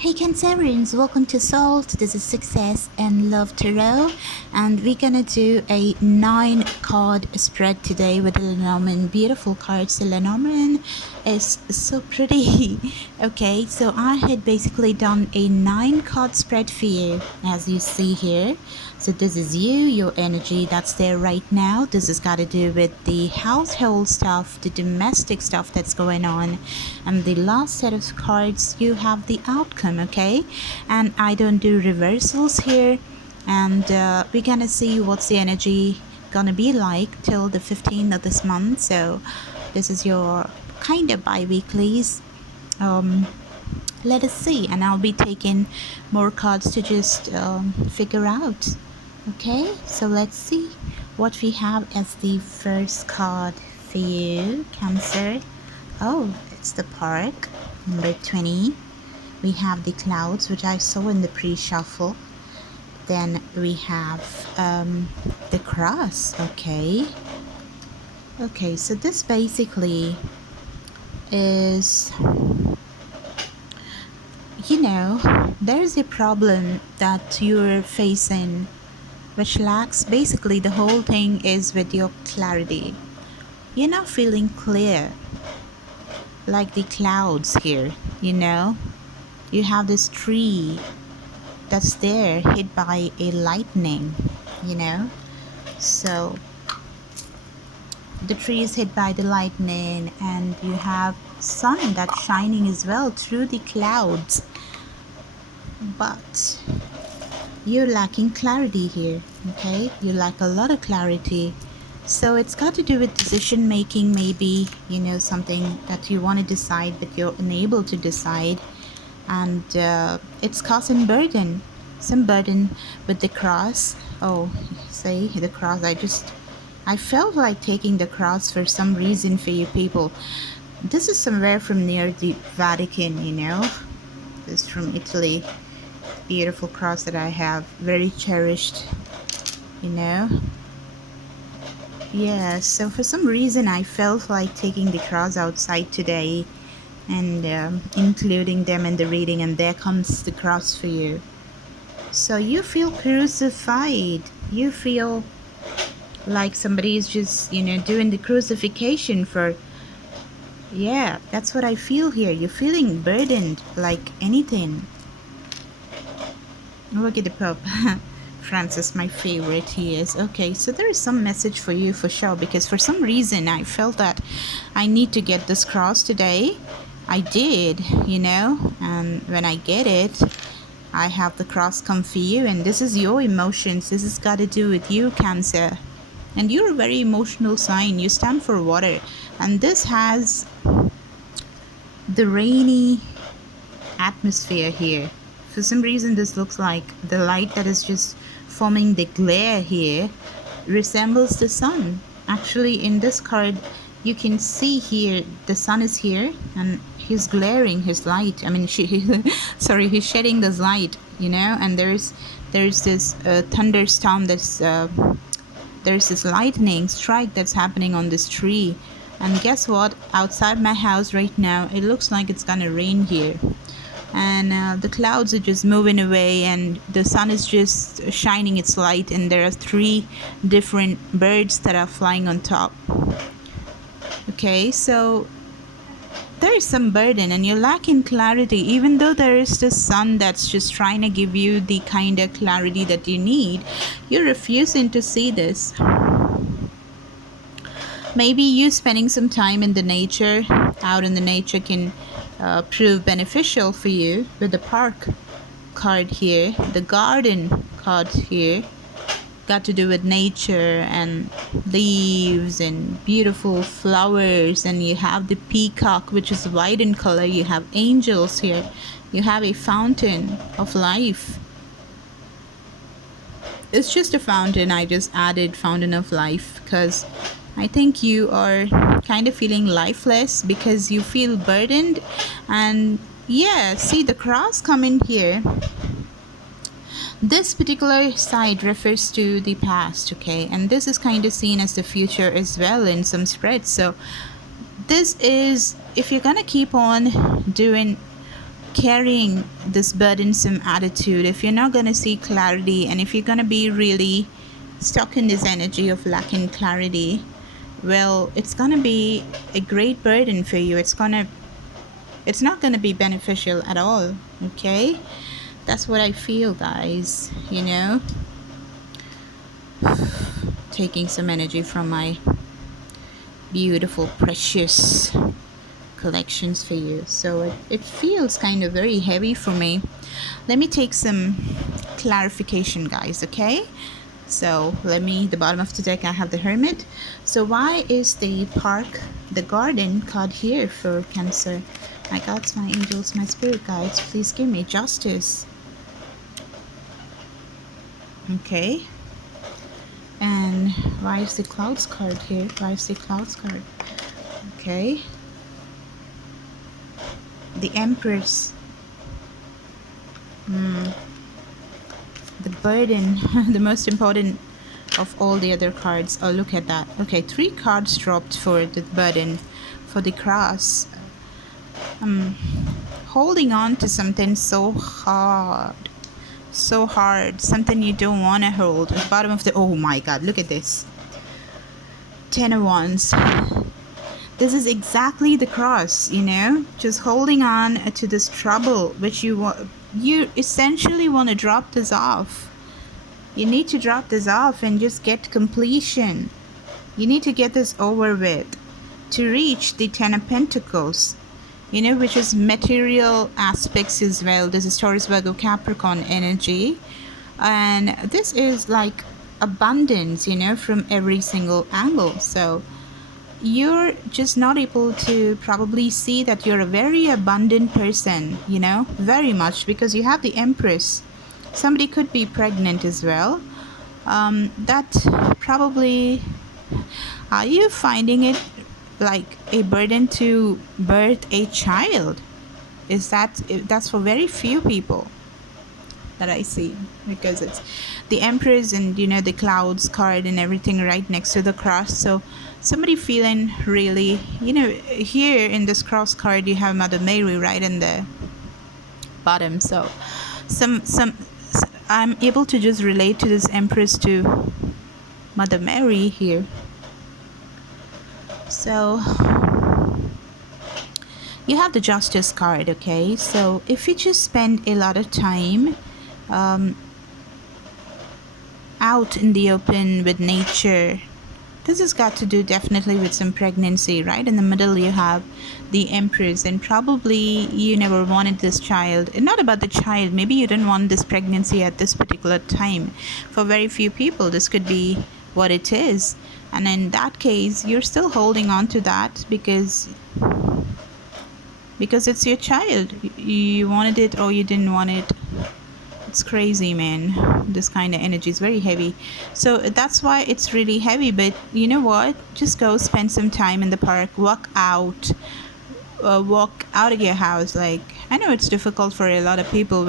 Hey Cancerians, welcome to Salt. This is Success and Love Tarot, and we're gonna do a 9 card spread today with the Lenormand. Beautiful cards. The Lenormand is so pretty. Okay, so I had basically done a 9 card spread for you, as you see here. So this is you, your energy that's there right now. This has got to do with the household stuff, the domestic stuff that's going on. And the last set of cards, you have the outcome, okay? And I don't do reversals here. And we're gonna see what's the energy gonna be like till the 15th of this month. So this is your kind of bi-weeklies. Let us see, and I'll be taking more cards to just figure out. Okay, so let's see what we have as the first card for you, Cancer. Oh, it's the Park, number 20. We have the Clouds, which I saw in the pre-shuffle. Then we have the Cross. Okay, so this basically is, you know, there's a problem that you're facing which lacks. Basically the whole thing is with your clarity. You're not feeling clear like the clouds here, you know. You have this tree that's there hit by a lightning, you know. So the tree is hit by the lightning, and you have sun that's shining as well through the clouds, but you're lacking clarity here. Okay, you lack a lot of clarity. So it's got to do with decision making, maybe, you know, something that you want to decide but you're unable to decide, and it's causing burden, some burden with the Cross. Oh, say the Cross, I felt like taking the Cross for some reason for you people. This is somewhere from near the Vatican, you know. This is from Italy. Beautiful cross that I have, very cherished, you know. Yeah, so for some reason I felt like taking the cross outside today and including them in the reading, and there comes the cross for you. So you feel crucified. You feel like somebody is just, you know, doing the crucifixion for, yeah, that's what I feel here. You're feeling burdened like anything. Look at the Pope. Francis, my favorite, he is. Okay, so there is some message for you for sure, because for some reason I felt that I need to get this cross today. I did, you know, and when I get it, I have the cross come for you, and this is your emotions. This has got to do with you, Cancer. And you're a very emotional sign. You stand for water, and this has the rainy atmosphere here. For some reason this looks like the light that is just forming the glare here resembles the sun. Actually, in this card you can see here the sun is here and he's glaring his light. I mean, sorry, he's shedding this light, you know. And there's this thunderstorm, there's this lightning strike that's happening on this tree. And guess what, outside my house right now it looks like it's gonna rain here. And the clouds are just moving away, and the sun is just shining its light, and there are 3 different birds that are flying on top. Okay, so there is some burden and you're lacking clarity, even though there is the sun that's just trying to give you the kind of clarity that you need. You're refusing to see this. Maybe you spending some time in the nature, out in the nature, can prove beneficial for you with the Park card here. The Garden card here got to do with nature and leaves and beautiful flowers, and you have the peacock, which is white in color. You have angels here. You have a fountain of life. It's just a fountain. I just added fountain of life because I think you are kind of feeling lifeless because you feel burdened. And yeah, see the cross coming here. This particular side refers to the past, okay? And this is kind of seen as the future as well in some spreads. So this is, if you're gonna keep on doing carrying this burdensome attitude, if you're not going to see clarity, and if you're going to be really stuck in this energy of lacking clarity, well, it's going to be a great burden for you. It's not going to be beneficial at all. Okay, that's what I feel, guys. Taking some energy from my beautiful, precious collections for you. So it feels kind of very heavy for me. Let me take some clarification, guys. Okay, so the bottom of the deck, I have the Hermit. So why is the garden card here for Cancer? My gods, my angels, my spirit guides, please give me justice. Okay, and why is the Clouds card here? Why is the Clouds card? Okay, the Empress. The burden, the most important of all the other cards. Oh, look at that. Okay, 3 cards dropped for the burden, for the Cross. Holding on to something so hard, something you don't want to hold. At the bottom of the, oh my god, look at this. 10 of Wands. This is exactly the Cross, just holding on to this trouble, which you essentially want to drop this off. You need to drop this off and just get completion. You need to get this over with to reach the 10 of Pentacles, which is material aspects as well. This is Taurus, Virgo, Capricorn energy, and this is like abundance, from every single angle. So you're just not able to probably see that you're a very abundant person, very much, because you have the Empress. Somebody could be pregnant as well. That probably, are you finding it like a burden to birth a child? That's for very few people that I see, because it's the Empress and the Clouds card and everything right next to the Cross. So somebody feeling really, here in this Cross card you have Mother Mary right in the bottom. So I'm able to just relate to this Empress to Mother Mary here. So you have the Justice card. Okay, so if you just spend a lot of time out in the open with nature, this has got to do definitely with some pregnancy. Right in the middle you have the Empress, and probably you never wanted this child. And not about the child, maybe you didn't want this pregnancy at this particular time. For very few people this could be what it is, and in that case you're still holding on to that because it's your child. You wanted it or you didn't want it. It's crazy, man. This kind of energy is very heavy. So that's why it's really heavy. But you know what? Just go spend some time in the park. Walk out of your house. Like, I know it's difficult for a lot of people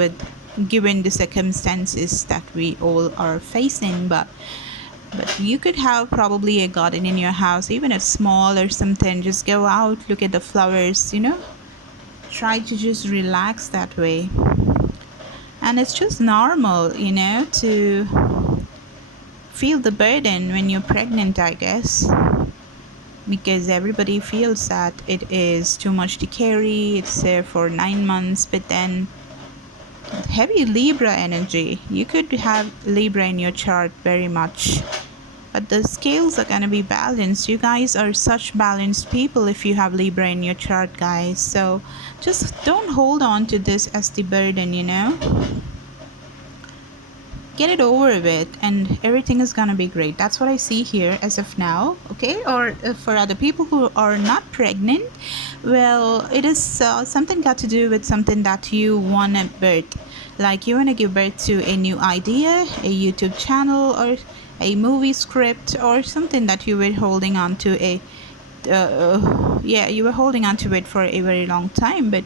given the circumstances that we all are facing, but you could have probably a garden in your house, even if small or something. Just go out, look at the flowers, try to just relax that way. And it's just normal, to feel the burden when you're pregnant, I guess, because everybody feels that it is too much to carry. It's there for 9 months, but then heavy Libra energy. You could have Libra in your chart very much, but the scales are going to be balanced. You guys are such balanced people if you have Libra in your chart, guys. So just don't hold on to this as the burden, Get it over with and everything is gonna be great. That's what I see here as of now. Okay, or for other people who are not pregnant, well, it is something got to do with something that you want to birth. Like you want to give birth to a new idea, a YouTube channel, or a movie script, or something that you were holding on to you were holding on to it for a very long time. But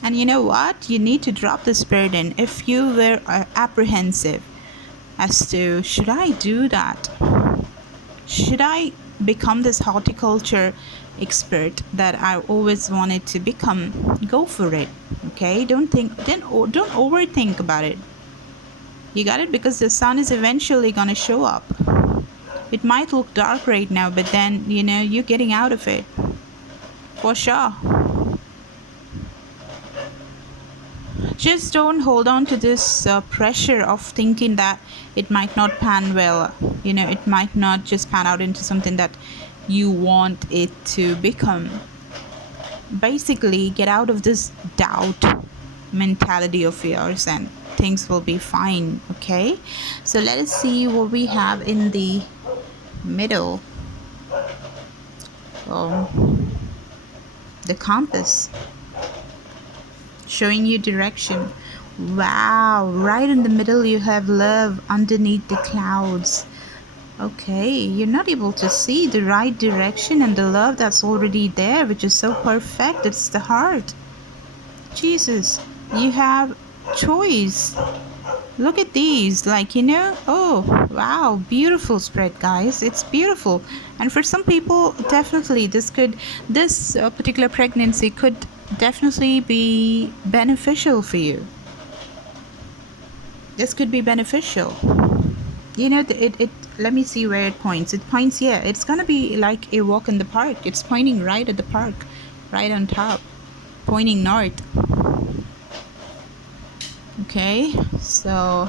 and you know what, you need to drop this burden. If you were apprehensive as to, should I do that, should I become this horticulture expert that I always wanted to become, go for it. Okay, don't overthink about it. You got it? Because the sun is eventually gonna show up. It might look dark right now, but then you're getting out of it for sure. Just don't hold on to this pressure of thinking that it might not pan well. It might not just pan out into something that you want it to become. Basically, get out of this doubt mentality of yours and things will be fine. Okay, so let us see what we have in the middle. The compass, showing you direction. Wow, right in the middle you have love underneath the clouds. Okay, you're not able to see the right direction and the love that's already there, which is so perfect. It's the heart. Jesus, you have choice. Look at these, oh wow, beautiful spread, guys. It's beautiful. And for some people, definitely this particular pregnancy could definitely be beneficial for you. This could be beneficial. Let me see where it points. It points, yeah, it's gonna be like a walk in the park. It's pointing right at the park, right on top, pointing north. Okay, so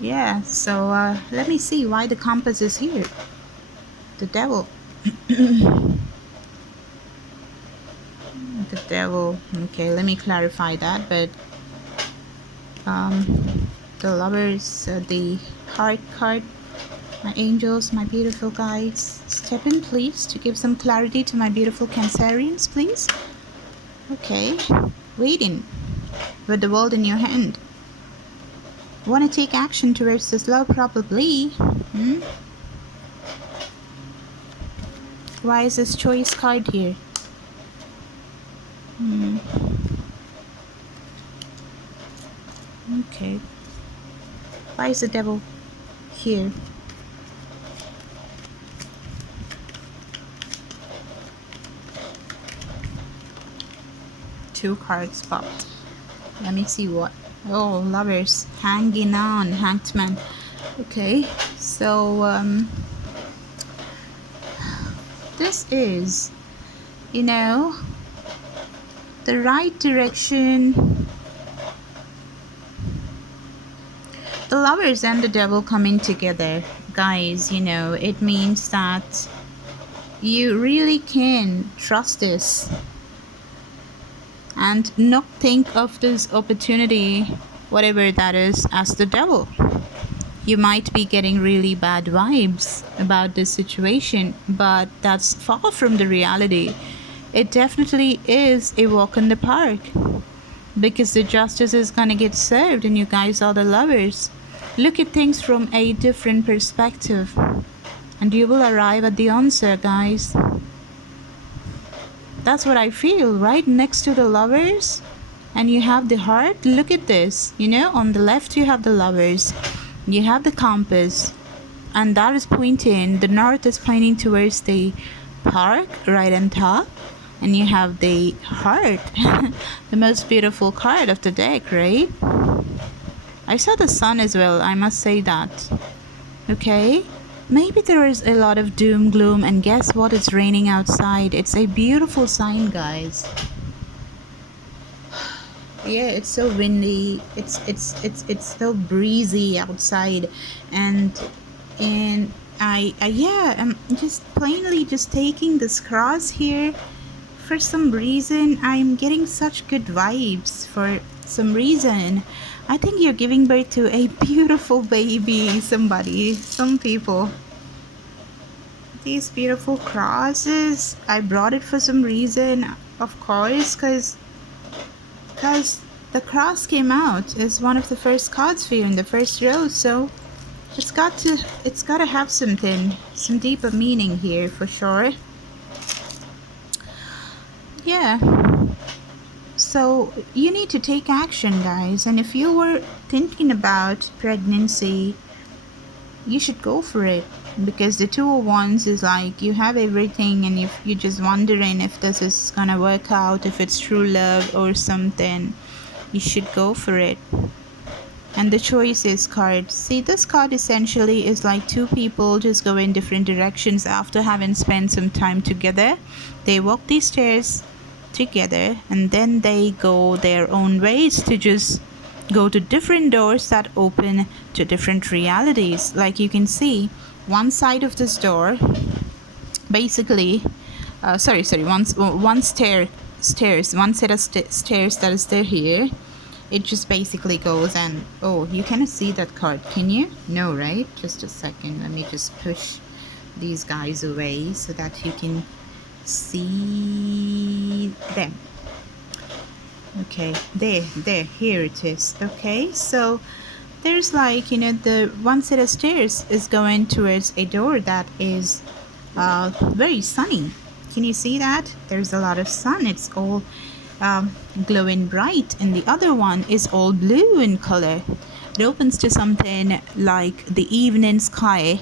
yeah, so let me see why the compass is here. The devil. The devil. Okay, let me clarify that. But the lovers, the heart card, my angels, my beautiful guides, step in please to give some clarity to my beautiful Cancerians, please. Okay, waiting with the world in your hand. Want to take action towards this love, probably. Why is this choice card here? Okay. Why is the devil here? Two cards popped. Let me see what. Oh, lovers, hanging on, hanged man. Okay, so this is, the right direction. The lovers and the devil coming together, guys, it means that you really can trust this and not think of this opportunity, whatever that is, as the devil. You might be getting really bad vibes about this situation, but that's far from the reality. It definitely is a walk in the park, because the justice is gonna get served and you guys are the lovers. Look at things from a different perspective and you will arrive at the answer, guys. That's what I feel. Right next to the lovers and you have the heart. Look at this. On the left you have the lovers, you have the compass, and that is pointing, the north is pointing towards the park right on top, and you have the heart. The most beautiful card of the deck, right? I saw the sun as well, I must say that. Okay, maybe there is a lot of doom gloom, and guess what, it's raining outside. It's a beautiful sign, guys. Yeah, it's so windy, it's so breezy outside, and I'm just plainly just taking this cross here. For some reason I'm getting such good vibes. For some reason I think you're giving birth to a beautiful baby. Some people. These beautiful crosses, I brought it for some reason, of course, because the cross came out as one of the first cards for you in the first row, so it's got to have some deeper meaning here for sure. Yeah, so you need to take action, guys. And if you were thinking about pregnancy, you should go for it, because the Two of Wands is like you have everything and if you're just wondering if this is gonna work out, if it's true love or something, you should go for it. And the Choices card. See, this card essentially is like two people just go in different directions after having spent some time together. They walk these stairs together and then they go their own ways to just go to different doors that open to different realities. Like you can see, one side of this door, basically, one set of stairs that is there here. It just basically goes and, oh, you cannot see that card, can you? No, right? Just a second. Let me just push these guys away so that you can see them. Okay, there, here it is. Okay, so there's like, you know, the one set of stairs is going towards a door that is very sunny. Can you see that? There's a lot of sun. It's all glowing bright, and the other one is all blue in color. It opens to something like the evening sky.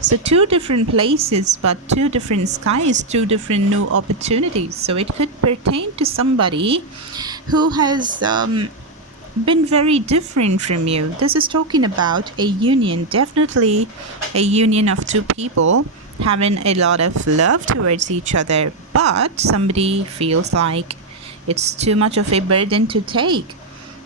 So two different places, but two different skies, two different new opportunities. So it could pertain to somebody who has been very different from you. This is talking about a union, definitely a union of two people having a lot of love towards each other, but somebody feels like it's too much of a burden to take.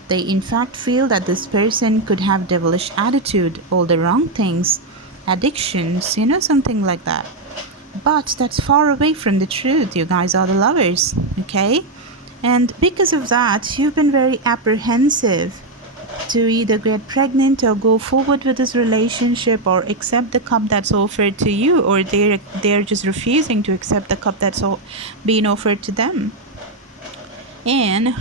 They in fact feel that this person could have devilish attitude, all the wrong things, addictions, you know, something like that. But that's far away from the truth. You guys are the lovers, okay? And because of that, you've been very apprehensive to either get pregnant or go forward with this relationship or accept the cup that's offered to you, or they're just refusing to accept the cup that's being offered to them. And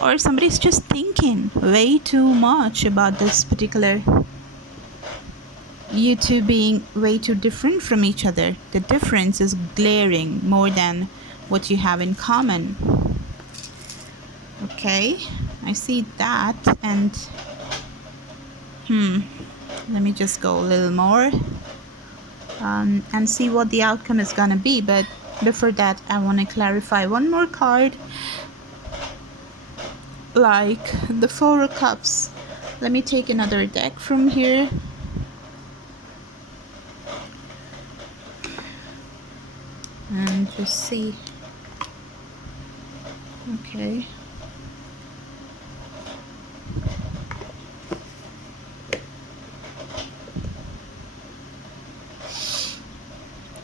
or somebody's just thinking way too much about this particular, you two being way too different from each other. The difference is glaring more than what you have in common. Okay, I see that. And let me just go a little more and see what the outcome is gonna be. But before that, I want to clarify one more card, like the Four of Cups. Let me take another deck from here. And just see. Okay.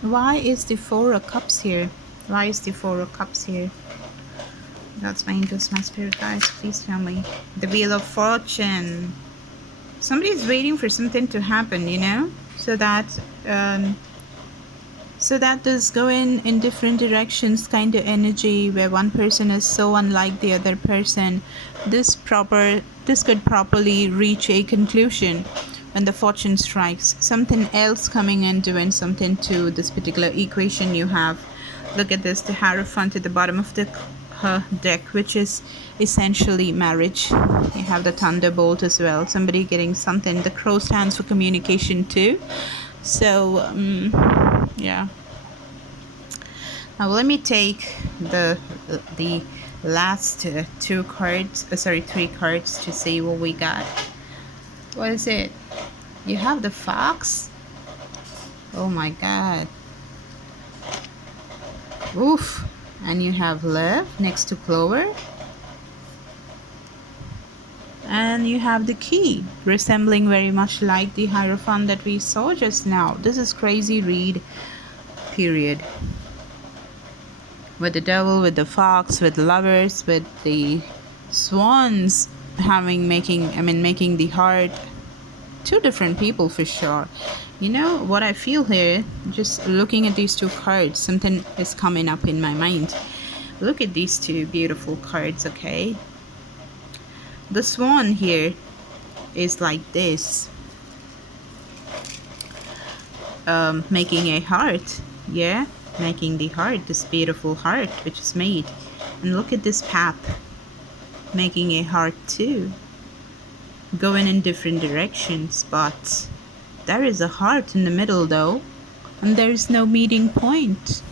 Why is the Four of Cups here? Why is the Four of Cups here? That's my angels, my spirit guides. Please tell me. The Wheel of Fortune. Somebody's waiting for something to happen, you know, so that does go in different directions kind of energy, where one person is so unlike the other person. This could properly reach a conclusion when the fortune strikes. Something else coming and doing something to this particular equation you have. Look at this, the Hierophant at the bottom of the deck, which is essentially marriage. You have the Thunderbolt as well. Somebody getting something. The Crow stands for communication too. So yeah. Now let me take the last three cards to see what we got. What is it? You have the Fox. Oh my God. Oof. And you have Love next to Clover. And you have the Key, resembling very much like the Hierophant that we saw just now. This is crazy read, period. With the Devil, with the Fox, with Lovers, with the Swans making the Heart. Two different people for sure. You know what I feel here, just looking at these two cards, something is coming up in my mind. Look at these two beautiful cards, okay? The Swan here is like this, making a heart, yeah, making the heart, this beautiful heart which is made. And look at this path, making a heart too. going in different directions, but there is a heart in the middle though, and there is no meeting point.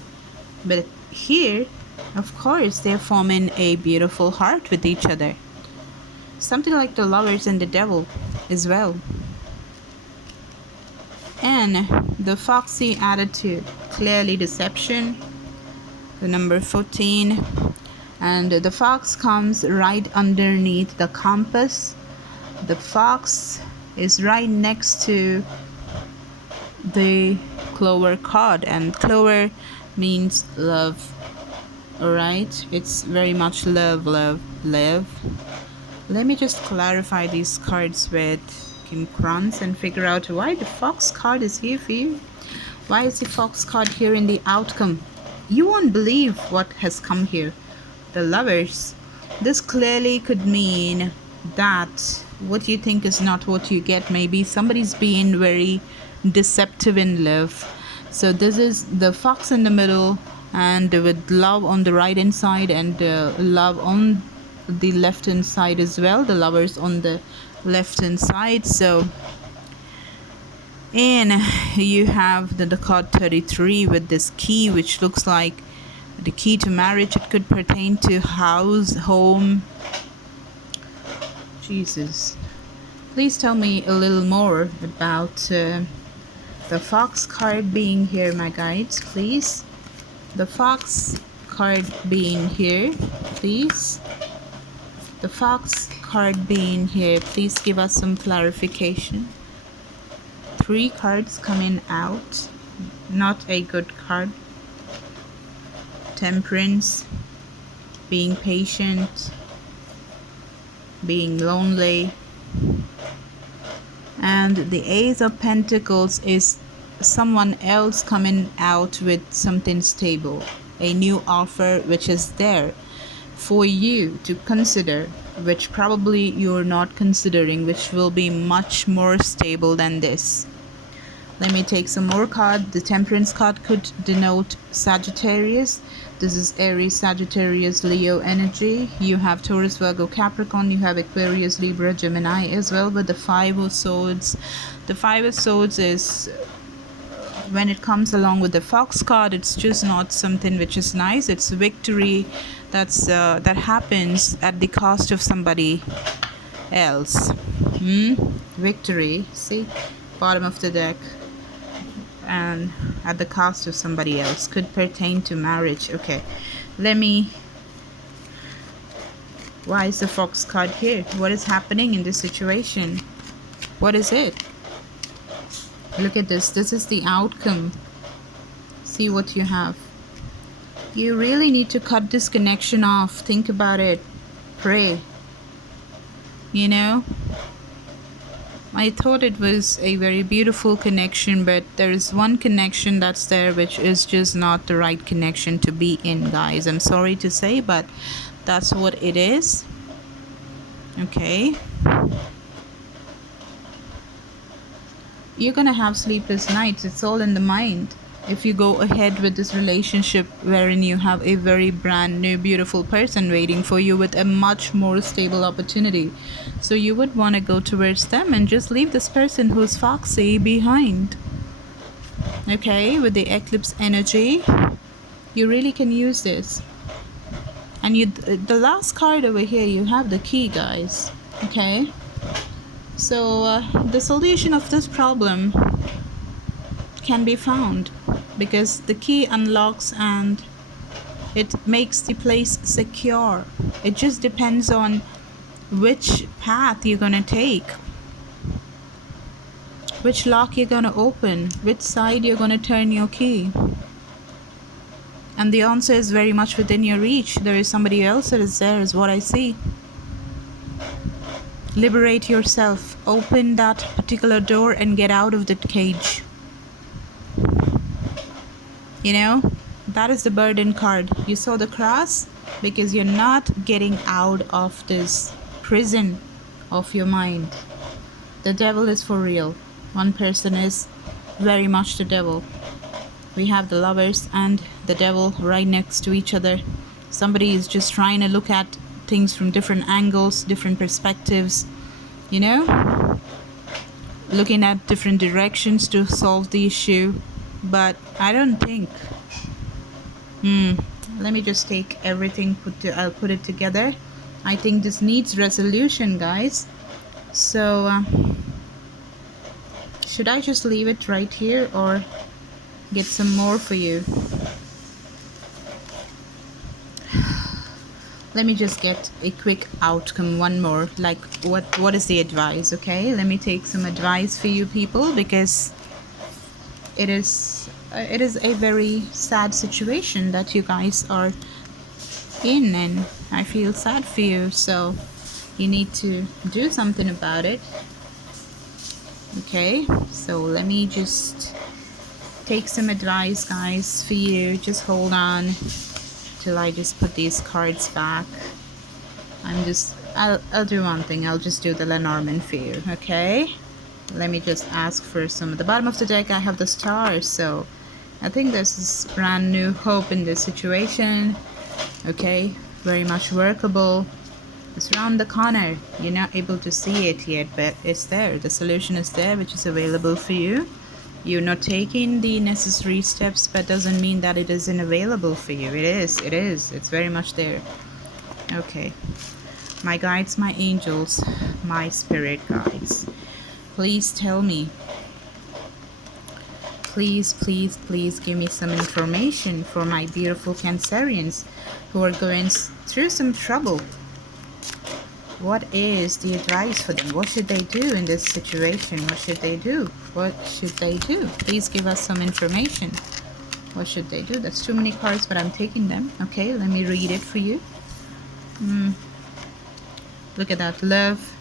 But here, of course, they're forming a beautiful heart with each other. Something like the lovers and the devil as well. And the foxy attitude, clearly deception, the number 14. And the fox comes right underneath the compass. The fox is right next to the clover card, and clover means love. Alright, it's very much love, love, love. Let me just clarify these cards with Kim Kranz and figure out why the fox card is here for you. Why is the fox card here in the outcome? You won't believe what has come here. The lovers. This clearly could mean that what you think is not what you get. Maybe somebody's being very deceptive in love. So this is the fox in the middle, and with love on the right hand side, and love on the left hand side as well. The lovers on the left hand side. So, and you have the card 33 with this key, which looks like the key to marriage. It could pertain to house, home. Jesus, please tell me a little more about the fox card being here, my guides, please. The fox card being here, please. The fox card being here, please give us some clarification. 3 cards coming out, not a good card. Temperance, being patient, being lonely. And the Ace of Pentacles is someone else coming out with something stable, a new offer which is there for you to consider, which probably you're not considering, which will be much more stable than this. Let me take some more cards. The Temperance card could denote Sagittarius. This is Aries, Sagittarius, Leo energy. You have Taurus, Virgo, Capricorn. You have Aquarius, Libra, Gemini as well. But the 5 of Swords, the 5 of Swords is, when it comes along with the Fox card, it's just not something which is nice. It's victory that happens at the cost of somebody else. Victory, see, bottom of the deck, and at the cost of somebody else. Could pertain to marriage. Okay, why is the Fox card here? What is happening in this situation? What is it? Look at this. This is the outcome. See what you have. You really need to cut this connection off. Think about it. Pray. You know, I thought it was a very beautiful connection, but there is one connection that's there which is just not the right connection to be in, guys. I'm sorry to say, but that's what it is. Okay. You're gonna have sleepless nights. It's all in the mind. If you go ahead with this relationship wherein you have a very brand new beautiful person waiting for you with a much more stable opportunity, so you would want to go towards them and just leave this person who's foxy behind. Okay, with the eclipse energy, you really can use this. And the last card over here, you have the key, guys. Okay, so the solution of this problem can be found, because the key unlocks and it makes the place secure. It just depends on which path you're gonna take, which lock you're gonna open, which side you're gonna turn your key. And the answer is very much within your reach. There is somebody else that is there, is what I see. Liberate yourself. Open that particular door and get out of the cage. You know, that is the burden card. You saw the cross because you're not getting out of this prison of your mind. The devil is for real. One person is very much the devil. We have the lovers and the devil right next to each other. Somebody is just trying to look at things from different angles, different perspectives, you know, looking at different directions to solve the issue. But I don't think. Let me just take everything. I'll put it together. I think this needs resolution, guys. So should I just leave it right here or get some more for you? Let me just get a quick outcome, one more, like what is the advice? Okay, let me take some advice for you people, because it is a very sad situation that you guys are in, and I feel sad for you, so you need to do something about it. Okay, so let me just take some advice, guys, for you. Just hold on till I just put these cards back. I'll do one thing. I'll just do the Lenormand for you. Okay, let me just ask for some. At the bottom of the deck I have the stars, so I think there's this brand new hope in this situation. Okay, very much workable. It's around the corner. You're not able to see it yet, but it's there. The solution is there, which is available for you. You're not taking the necessary steps, but doesn't mean that it isn't available for you. It is. It's very much there. Okay, my guides, my angels, my spirit guides, please tell me, please give me some information for my beautiful Cancerians who are going through some trouble. What is the advice for them? What should they do in this situation? What should they do? What should they do? Please give us some information. What should they do? That's too many cards, but I'm taking them. Okay, let me read it for you. Look at that. Love.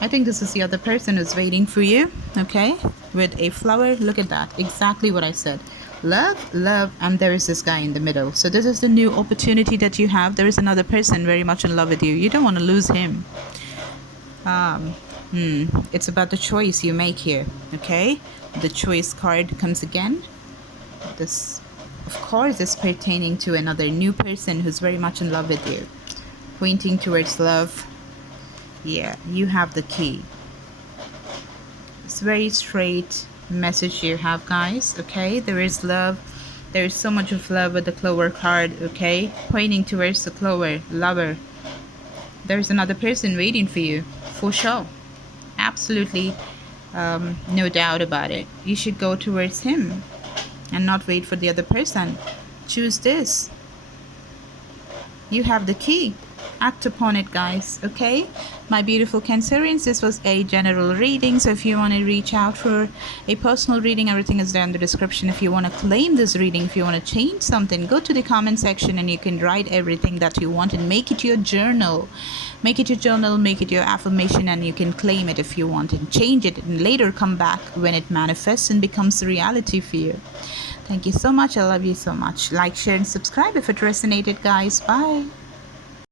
I think this is the other person who's waiting for you. Okay, with a flower. Look at that. Exactly what I said. Love, and there is this guy in the middle. So this is the new opportunity that you have. There is another person very much in love with you. You don't want to lose him. It's about the choice you make here. Okay, the choice card comes again. This, of course, is pertaining to another new person who's very much in love with you, pointing towards love. Yeah, you have the key. It's very straight message you have, guys. Okay, there is love. There is so much of love with the clover card. Okay, pointing towards the clover lover. There's another person waiting for you, for sure. Absolutely, no doubt about it. You should go towards him and not wait for the other person. Choose this. You have the key. Act upon it, guys. Okay, my beautiful Cancerians, this was a general reading, so if you want to reach out for a personal reading, everything is there in the description. If you want to claim this reading, if you want to change something, go to the comment section and you can write everything that you want and make it your journal. Make it your journal, make it your affirmation, and you can claim it if you want and change it and later come back when it manifests and becomes a reality for you. Thank you so much. I love you so much. Like, share, and subscribe if it resonated, guys. Bye.